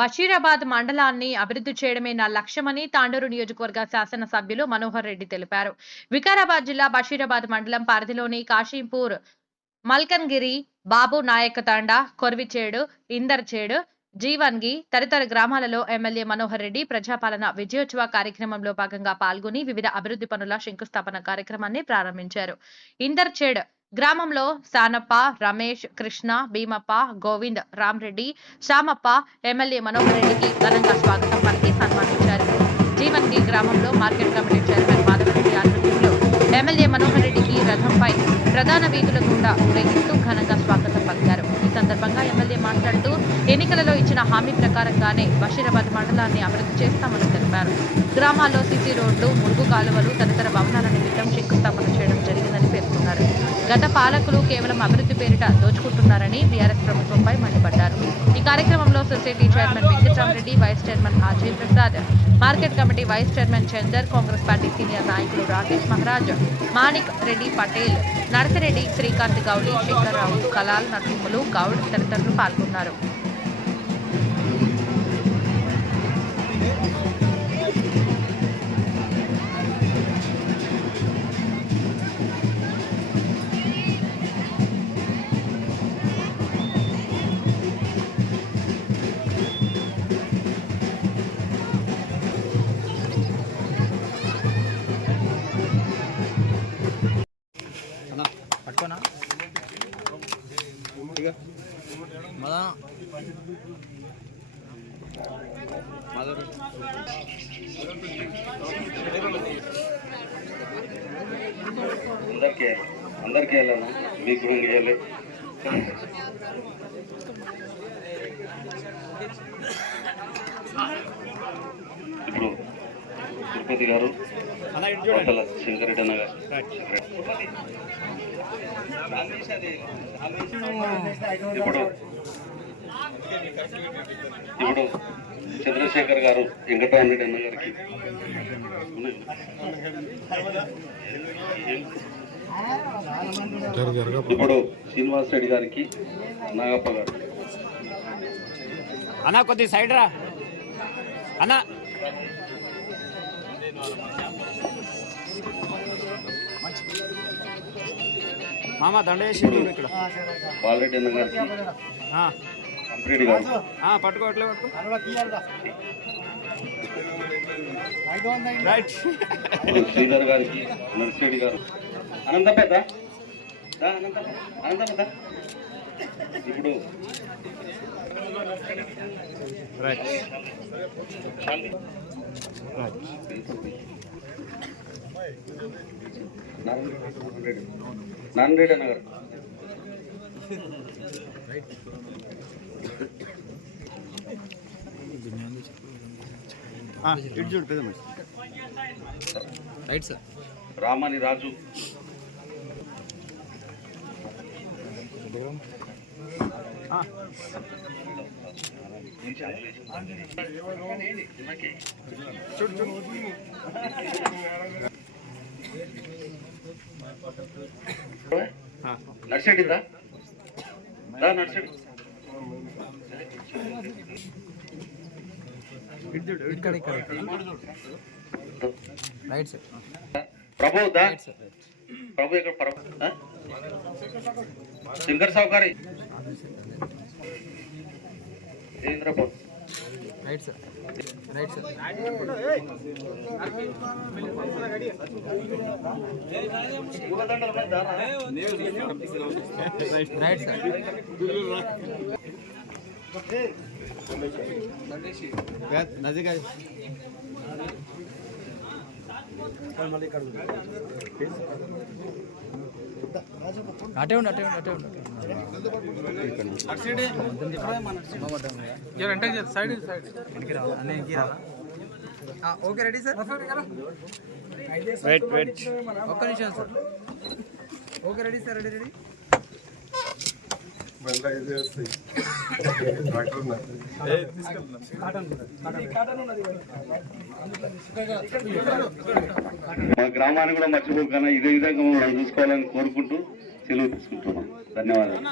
బషీరాబాద్ మండలాన్ని అభివృద్ధి చేయడమే నా లక్ష్యమని తాండూరు నియోజకవర్గ శాసనసభ్యులు మనోహర్ రెడ్డి తెలిపారు. వికారాబాద్ జిల్లా బషీరాబాద్ మండలం పరిధిలోని కాశీంపూర్ మల్కన్గిరి బాబు నాయక తాండా కొర్విచేడు ఇందర్చేడు జీవన్గి తదితర గ్రామాలలో ఎమ్మెల్యే మనోహర్ రెడ్డి ప్రజాపాలన విజయోత్సవ కార్యక్రమంలో భాగంగా పాల్గొని వివిధ అభివృద్ధి పనుల శంకుస్థాపన కార్యక్రమాన్ని ప్రారంభించారు. ఇందర్చేడ్ గ్రామంలో సానప్ప రమేష్ కృష్ణ భీమప్ప గోవింద్ రామ్రెడ్డి శ్యామప్ప ఎమ్మెల్యే మనోహర్ రెడ్డికి ఘనంగా స్వాగతం. పలికి సన్మానించారు. జీవన్కి గ్రామంలో మార్కెట్ కమిటీ చైర్మన్ మాధవరెడ్డి ఆధ్వర్యంలో ఎమ్మెల్యే మనోహర్ రెడ్డికి రథంపై ప్రధాన వీధుల గుండా ఊరేగిస్తూ ఘనంగా స్వాగతం పలికారు. ఈ సందర్భంగా ఎమ్మెల్యే మాట్లాడుతూ ఎన్నికలలో ఇచ్చిన హామీ ప్రకారంగానే బషీరాబాద్ మండలాన్ని అభివృద్ధి చేస్తామని తెలిపారు. గ్రామాల్లో సిసి రోడ్లు మురుగు కాలువలు తదితర భవనాల నిమిత్తం శంకుస్థాపన చేయడం జరిగిందని పేర్కొన్నారు. గత పాలకులు కేవలం అభివృద్ధి పేరిట దోచుకుంటున్నారని బీఆర్ఎస్ ప్రభుత్వంపై మండిపడ్డారు. ఈ కార్యక్రమంలో society chairman Venkataramareddy vice chairman Ajay Prasad market committee vice chairman Chandar Congress party senior నాయకులు రాకేష్ మహారాజ్ మాణిక్ రెడ్డి పటేల్ నరసిరెడ్డి శ్రీకాంత్ గౌలి శేఖర్రావు కలాల్ నరసింహులు గౌడ్ తదితరులు పాల్గొన్నారు. అందరికీ వెళ్ళాను. మీకు కూడా చేయాలి ఇప్పుడు తిరుపతి గారు కోటల శంకరెడ్డి అన్న గారు. ఇప్పుడు ఇప్పుడు చంద్రశేఖర్ గారు వెంకటరామరెడ్డి అన్న గారికి. ఇప్పుడు శ్రీనివాస్ రెడ్డి గారికి నాగప్ప గారు. అన్న కొద్ది సైడ్ రా. అన్న. మామ దండ వేసి ఇప్పుడు ఇక్కడ. బాలరెడ్డి అన్న గారికి ఆ, కంప్రెడ్డి గారు. ఆ, పట్టుకో రైట్ శ్రీధర్ గారికి నర్సిరెడ్డి గారు. అనంతపేట? అనంతపేట. ఇప్పుడు right Narayana right sir. Ramani Raju. చూడు చూడు ఆ, నర్సిరెడ్డి దా. దా నర్సిరెడ్డి ఇటు చూడు ఇక్కడ ఇక్కడ రైట్ సార్ ప్రభు దా రైట్ సార్ రైట్ ప్రభు ఇక్కడ ప్రభు ఆ? Shankar సౌకర్య Jayendrababu right sir right sir right sir నజీక్ అటే ఉండు అటే ఉండు అటే ఉండు okay ready sir? Wait wait ఒక్క నిమిషం sir. Okay ready sir ready ready. మా గ్రామాన్ని కూడా మర్చిపోకుండా ఇదే విధంగా మనం చూసుకోవాలని కోరుకుంటూ సెలవు తీసుకుంటున్నాం. ధన్యవాదాలు.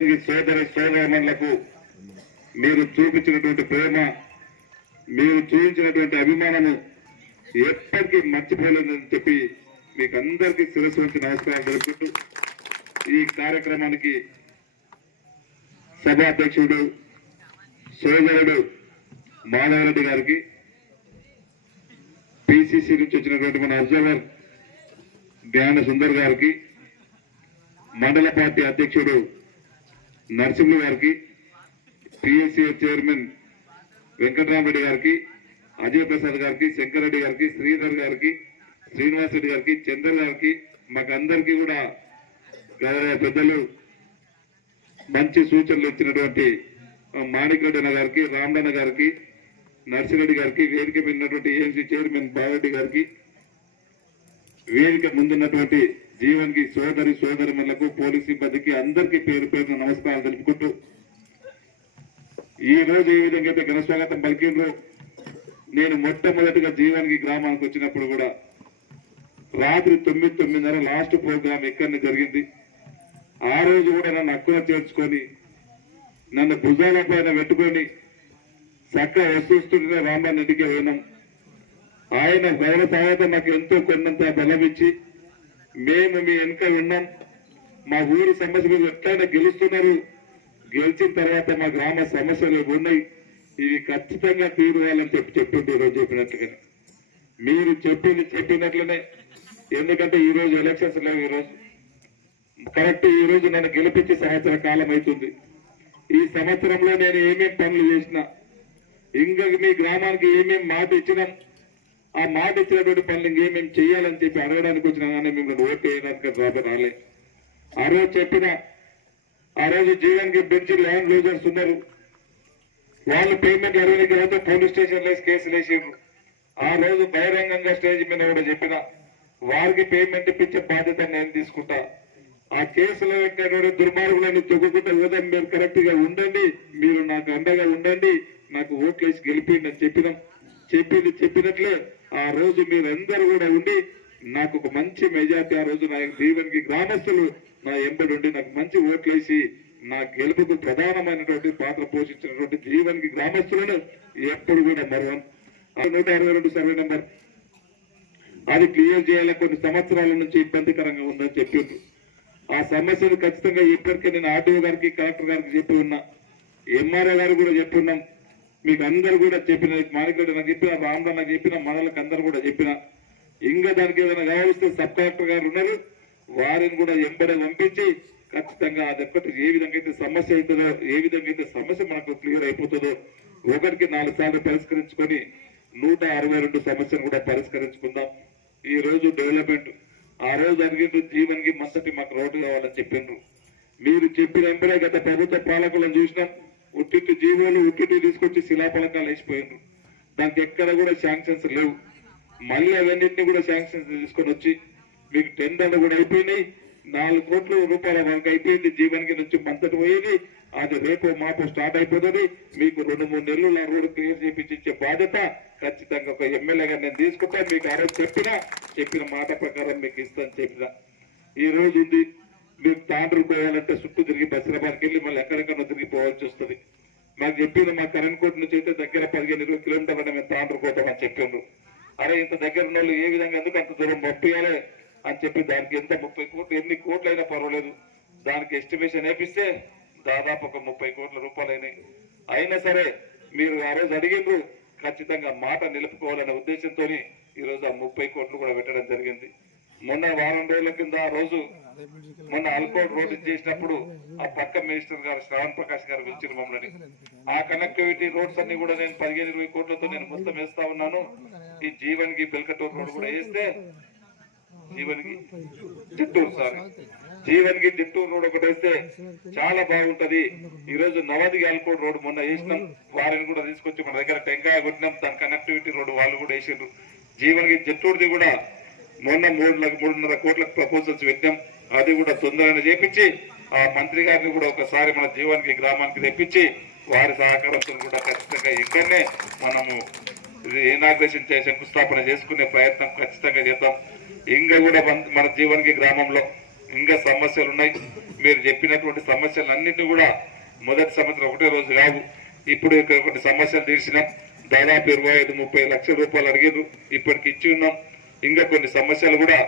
ఈ సోదర సోదరులకు మీరు చూపించినటువంటి ప్రేమ మీరు చూపించినటువంటి అభిమానము ఎప్పటికీ మర్చిపోలేదని చెప్పి మీకు అందరికీ శిరస్సు నమస్కారం తెలుపుకుంటూ ఈ కార్యక్రమానికి సభాధ్యక్షుడు సోదరుడు మాధవరెడ్డి గారికి పిసిసి నుంచి వచ్చినటువంటి మన అబ్జర్వర్ జ్ఞాన సుందర్ గారికి మండల పార్టీ అధ్యక్షుడు నరసింహ గారికి పిఎస్సి చైర్మన్ వెంకటరామరెడ్డి గారికి అజయ్ ప్రసాద్ గారికి శంకర్ రెడ్డి గారికి శ్రీధర్ గారికి శ్రీనివాస్ రెడ్డి గారికి చంద్ర గారికి మాకందరికీ కూడా గౌరవ పెద్దలు మంచి సూచనలు ఇచ్చినటువంటి ఆ, అన్న గారికి రామడన్న గారికి నర్సిరెడ్డి గారికి వేదిక మీద ఉన్నటువంటి ఏఎంసీ చైర్మన్ బాలరెడ్డి గారికి వేదిక ముందున్నటువంటి జీవన్కి సోదరి సోదరిమలకు పోలీస్ సిబ్బందికి అందరికీ పేరు పేరున నమస్కారాలు తెలుపుకుంటూ ఈ రోజు ఏ విధంగా అయితే ఘనస్వాగతం పలికిండ్రు నేను మొట్టమొదటిగా జీవన్కి గ్రామానికి వచ్చినప్పుడు కూడా రాత్రి తొమ్మిది తొమ్మిదిన్నర లాస్ట్ ప్రోగ్రామ్ ఇక్కడనే జరిగింది. ఆ రోజు కూడా నన్ను అక్కున చేర్చుకొని నన్ను భుజాల పైన పెట్టుకొని చక్క వస్తుంటే రామబాబు ఇంటికి పోయినాం. ఆయన గౌరవ తర్వాత మాకు ఎంతో కొన్నంత బలమిచ్చి మేము మీ వెనుక ఉన్నాం. మా ఊరి సమస్య మీద ఎట్లయినా గెలుస్తున్నారు. గెలిచిన తర్వాత మా గ్రామ సమస్యలు ఉన్నాయి. ఇవి ఖచ్చితంగా తీరువాలని చెప్పి చెప్పింది ఈరోజు చెప్పినట్లుగానే. మీరు చెప్పింది చెప్పినట్లనే ఎందుకంటే ఈరోజు ఎలక్షన్స్ లేవు ఈ రోజు. కరెక్ట్ ఈ రోజు నన్ను గెలిపించి సంవత్సర కాలం అవుతుంది ఈ సంవత్సరంలో నేను ఏమేమి పనులు చేసినా ఇంకా మీ గ్రామానికి ఏమేమి మాట ఇచ్చినాం ఆ మాట ఇచ్చినటువంటి పనులు ఇంకేమేమి చేయాలని చెప్పి అడగడానికి వచ్చినా కానీ మిమ్మల్ని ఓటు వేయడానికి రాబో రాలే. ఆ రోజు చెప్పిన ఆ రోజు జీవన్కి బెంచ్ ల్యాండ్ లూజర్స్ ఉన్నారు. వాళ్ళు పేమెంట్ అడగడానికి పోతే పోలీస్ స్టేషన్ లేసి కేసులు వేసారు ఆ రోజు బహిరంగంగా స్టేజ్ మీద కూడా చెప్పిన వారికి పేమెంట్ ఇప్పించే బాధ్యత నేను తీసుకుంటా. ఆ కేసులో పెట్టినటువంటి దుర్మార్గులని తొక్కుకుంటే ఉదయం మీరు కరెక్ట్గా ఉండండి మీరు నాకు అండగా ఉండండి నాకు ఓట్లు వేసి గెలిపిండి అని చెప్పినాం. చెప్పింది చెప్పినట్లే ఆ రోజు మీరందరూ కూడా ఉండి నాకు ఒక మంచి మెజార్టీ ఆ రోజు నా జీవన్కి గ్రామస్తులు నా ఎంబడి ఉండి నాకు మంచి ఓట్లు వేసి నా గెలుపుకు ప్రధానమైనటువంటి పాత్ర పోషించినటువంటి జీవన్కి గ్రామస్తులను ఎప్పుడు కూడా మరవం. ఆ నూట అరవై రెండు సర్వే నెంబర్. అది క్లియర్ చేయాలని కొన్ని సంవత్సరాల నుంచి ఇబ్బందికరంగా ఉందని చెప్పిండ్రు. ఆ సమస్యను ఖచ్చితంగా ఇప్పటికే నేను ఆర్టీఓ గారికి కలెక్టర్ గారికి చెప్పి ఉన్నా. ఎంఆర్ఓ గారు కూడా చెప్పున్నాం మీకు అందరు కూడా చెప్పిన మాణికరెడ్డి నాకు చెప్పిన రామరావు నాకు చెప్పిన మనలకు అందరు కూడా చెప్పిన. ఇంకా దానికి ఏదైనా కావాల్సిన సబ్ కలెక్టర్ గారు ఉన్నారు. వారిని కూడా ఎంబడే పంపించి ఖచ్చితంగా అది ఒక్కటి ఏ విధంగా అయితే సమస్య అవుతుందో ఏ విధంగా అయితే సమస్య మనకు క్లియర్ అయిపోతుందో ఒకటికి నాలుగు సార్లు పరిష్కరించుకొని నూట అరవై రెండు సమస్యను కూడా పరిష్కరించుకుందాం. ఈ రోజు డెవలప్మెంట్ ఆ రోజు అడిగిండ్రు జీవన్కి మొదటి మాకు రోడ్డు కావాలని చెప్పిండ్రు. మీరు చెప్పిన వెంబడే గత ప్రభుత్వ పాలకులను చూసినాం ఉట్టిట్టు జీవోలు ఉట్టిట్టు తీసుకొచ్చి శిలాఫలకాలు వేసిపోయిండ్రు. దానికి ఎక్కడ కూడా శాంక్షన్స్ లేవు. మళ్ళీ అవన్నింటినీ కూడా శాంక్షన్స్ తీసుకొని వచ్చి మీకు టెండర్లు కూడా అయిపోయినాయి. నాలుగు కోట్ల రూపాయల వరకు అయిపోయింది జీవన్కి నుంచి మంతటి పోయేది. అది రేపు మాపు స్టార్ట్ అయిపోతుంది. మీకు రెండు మూడు నెలలు నా రోడ్డు క్లియర్ చేపించి ఇచ్చే బాధ్యత ఖచ్చితంగా ఒక ఎమ్మెల్యేగా నేను తీసుకుంటా. మీకు ఆ రోజు చెప్పినా చెప్పిన మాట ప్రకారం మీకు ఇస్తాను చెప్పిన. ఈ రోజు ఉంది. మీరు తాండ్రు పోవాలంటే చుట్టూ తిరిగి బసిరాబాద్కి వెళ్ళి మళ్ళీ ఎక్కడెక్కడో తిరిగి పోవాల్సి వస్తుంది. మాకు చెప్పింది మా కరెంట్ కోట నుంచి అయితే దగ్గర పదిహేను ఇరవై కిలోమీటర్లు మేము తాండ్రు పోతామని చెప్పిండ్రు. అరే ఇంత దగ్గర ఉన్న వాళ్ళు ఏ విధంగా ఎందుకు అంత దూరం పంపించాలి అని చెప్పి దానికి ఎంత ముప్పై కోట్లు ఎన్ని కోట్లు అయినా పర్వాలేదు. దానికి ఎస్టిమేషన్ వేపిస్తే దాదాపు ఒక ముప్పై కోట్ల రూపాయలు అయినా సరే మీరు ఆ రోజు అడిగిండ్రు ఖచ్చితంగా మాట నిలుపుకోవాలనే ఉద్దేశంతో ఈ రోజు ఆ ముప్పై కోట్లు కూడా పెట్టడం జరిగింది. మొన్న వారం రోజుల కింద ఆ రోజు మొన్న అల్కోట్ రోడ్డు చేసినప్పుడు ఆ పక్క మినిస్టర్ గారు శ్రవణ్ ప్రకాష్ గారు పిలిచిన మమ్మల్ని. ఆ కనెక్టివిటీ రోడ్స్ అన్ని కూడా నేను పదిహేను ఇరవై కోట్లతో నేను మొత్తం వేస్తా ఉన్నాను. ఈ జీవన్కి బెల్కటూర్ రోడ్ కూడా వేస్తే జీవన్కి చిత్తూరు సార్. జీవన్కి చిత్తూరు రోడ్ ఒకటి వేస్తే చాలా బాగుంటది. ఈ రోజు నవది అల్కోట్ రోడ్ మొన్న వేసినాం. వారిని కూడా తీసుకొచ్చి మన దగ్గర టెంకాయ కొట్టినాం. దాని కనెక్టివిటీ రోడ్ వాళ్ళు కూడా వేసిండ్రు. జీవన్కి చిత్తూరుది కూడా మొన్న మూడు మూడున్నర కోట్లకు ప్రపోజల్స్ పెట్టాం. అది కూడా తొందరగా చేపించి ఆ మంత్రి గారిని కూడా ఒకసారి మన జీవానికి గ్రామానికి తెప్పించి వారి సహకారంతో కూడా ఖచ్చితంగా ఇక్కడనే మనము ఇనాగ్రేషన్ చేసి శంకుస్థాపన చేసుకునే ప్రయత్నం ఖచ్చితంగా చేద్దాం. ఇంకా కూడా మన- జీవానికి గ్రామంలో ఇంకా సమస్యలు ఉన్నాయి. మీరు చెప్పినటువంటి సమస్యలన్నింటినీ కూడా మొదటి సంవత్సరం ఒకటే రోజు కావు. ఇప్పుడు ఇక్కడ కొన్ని సమస్యలు తీర్చినాం. దాదాపు ఇరవై ఐదు ముప్పై లక్షల రూపాయలు అడిగారు ఇప్పటికి ఇచ్చి ఉన్నాం. ఇంకా కొన్ని సమస్యలు కూడా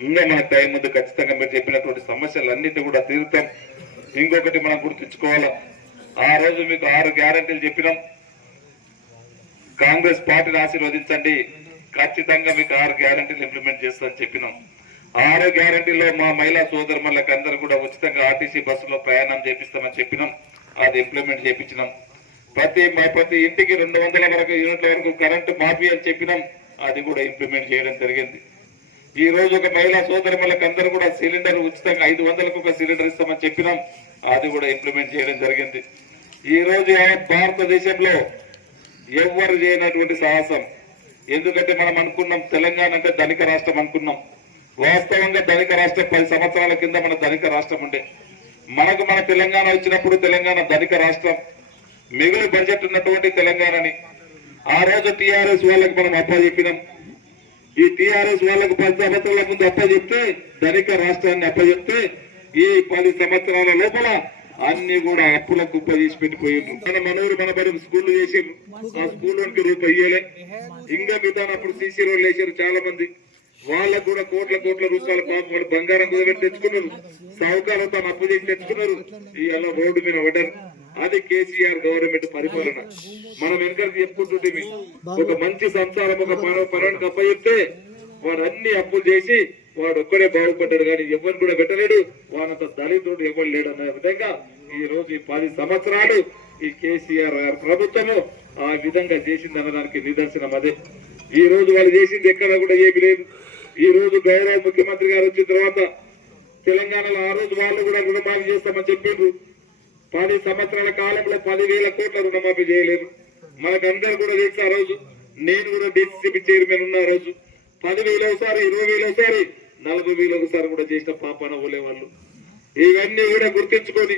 ఇంకా మన టైం ముందు ఖచ్చితంగా మీరు చెప్పినటువంటి సమస్యలు అన్నింటినీ కూడా తీరుతాం. ఇంకొకటి మనం గుర్తుంచుకోవాలా? ఆ రోజు మీకు ఆరు గ్యారంటీలు చెప్పినాం. కాంగ్రెస్ పార్టీని ఆశీర్వదించండి. ఖచ్చితంగా మీకు ఆరు గ్యారంటీలు ఇంప్లిమెంట్ చేస్తామని చెప్పినాం. ఆరో గ్యారంటీలో మా మహిళా సోదరులకు అందరూ కూడా ఉచితంగా ఆర్టీసీ బస్సులో ప్రయాణం చేపిస్తామని చెప్పినాం. అది ఇంప్లిమెంట్ చేపించినాం. ప్రతి మా- ప్రతి ఇంటికి రెండు వందల వరకు యూనిట్ల వరకు కరెంటు మాఫీ అని చెప్పినాం. అది కూడా ఇంప్లిమెంట్ చేయడం జరిగింది. ఈ రోజు ఒక మహిళా సోదరులకు అందరూ కూడా సిలిండర్ ఉచితంగా ఐదు వందలకు ఒక సిలిండర్ ఇస్తామని చెప్పినాం. అది కూడా ఇంప్లిమెంట్ చేయడం జరిగింది. ఈ రోజు భారతదేశంలో ఎవ్వరు చేయనటువంటి సాహసం. ఎందుకంటే మనం అనుకున్నాం తెలంగాణ అంటే ధనిక రాష్ట్రం అనుకున్నాం. వాస్తవంగా ధనిక రాష్ట్రం పది సంవత్సరాల కింద మన ధనిక రాష్ట్రం ఉండే. మనకు మన తెలంగాణ వచ్చినప్పుడు తెలంగాణ ధనిక రాష్ట్రం. మిగులు బడ్జెట్ ఉన్నటువంటి తెలంగాణని. ఆ రోజు టిఆర్ఎస్ వాళ్ళకి మనం అప్పచెప్పినాం ఈ టిఆర్ఎస్ వాళ్ళకు పది సంవత్సరాల ముందు అప్పచెప్తే ధనిక రాష్ట్రాన్ని అప్పచెప్తే ఈ పది సంవత్సరాల లోపల అన్ని కూడా అప్పులకు కుప్ప చేసి పెట్టిపోయిండ్రు. మన మనూరు మన బరి స్కూల్ చేసి ఆ స్కూల్ రూపాయలే ఇంకా మిగతా అప్పుడు సీసీ రోడ్లు వేసారు చాలా మంది వాళ్ళకు కూడా కోట్ల కోట్ల రూపాయల పాపం వాళ్ళు బంగారం కుదబెట్టి తెచ్చుకున్నారు. సాహుకారు తాను అప్పు చేసి తెచ్చుకున్నారు. ఇవాళ రోడ్డు మీద పడ్డారు. అది కేసీఆర్ గవర్నమెంట్ పరిపాలన. మనం వెనకరికి చెప్పుకుంటుంటే ఒక మంచి సంసారం ఒక పనులకు అప్ప చెప్తే వాడు అన్ని అప్పులు చేసి వాడు ఒక్కడే బాగుపడ్డాడు కానీ ఎవరు కూడా పెట్టలేడు. వాడంత దళితుడు ఎవరు లేడు అన్న విధంగా ఈ రోజు ఈ పది సంవత్సరాలు ఈ కేసీఆర్ ప్రభుత్వము ఆ విధంగా చేసింది అనడానికి నిదర్శనం అదే. ఈ రోజు వాళ్ళు చేసింది ఎక్కడ కూడా ఏమి లేదు. ఈ రోజు గౌరవ ముఖ్యమంత్రి గారు వచ్చిన తర్వాత తెలంగాణలో ఆ రోజు వాళ్ళు కూడా రుణమాఫీ చేస్తామని చెప్పిండ్రు పది సంవత్సరాల కాలంలో పదివేల కోట్ల రుణమాఫీ చేయలేదు. మనకందరూ కూడా తెలుసు ఆ రోజు. నేను కూడా డిసిసిబి చైర్మన్ ఉన్న ఆ రోజు. పదివేలు ఒకసారి ఇరవై వేలు ఒకసారి నలభై వేలు ఒకసారి కూడా చేసిన పాపన పోలే వాళ్ళు ఇవన్నీ కూడా గుర్తించుకొని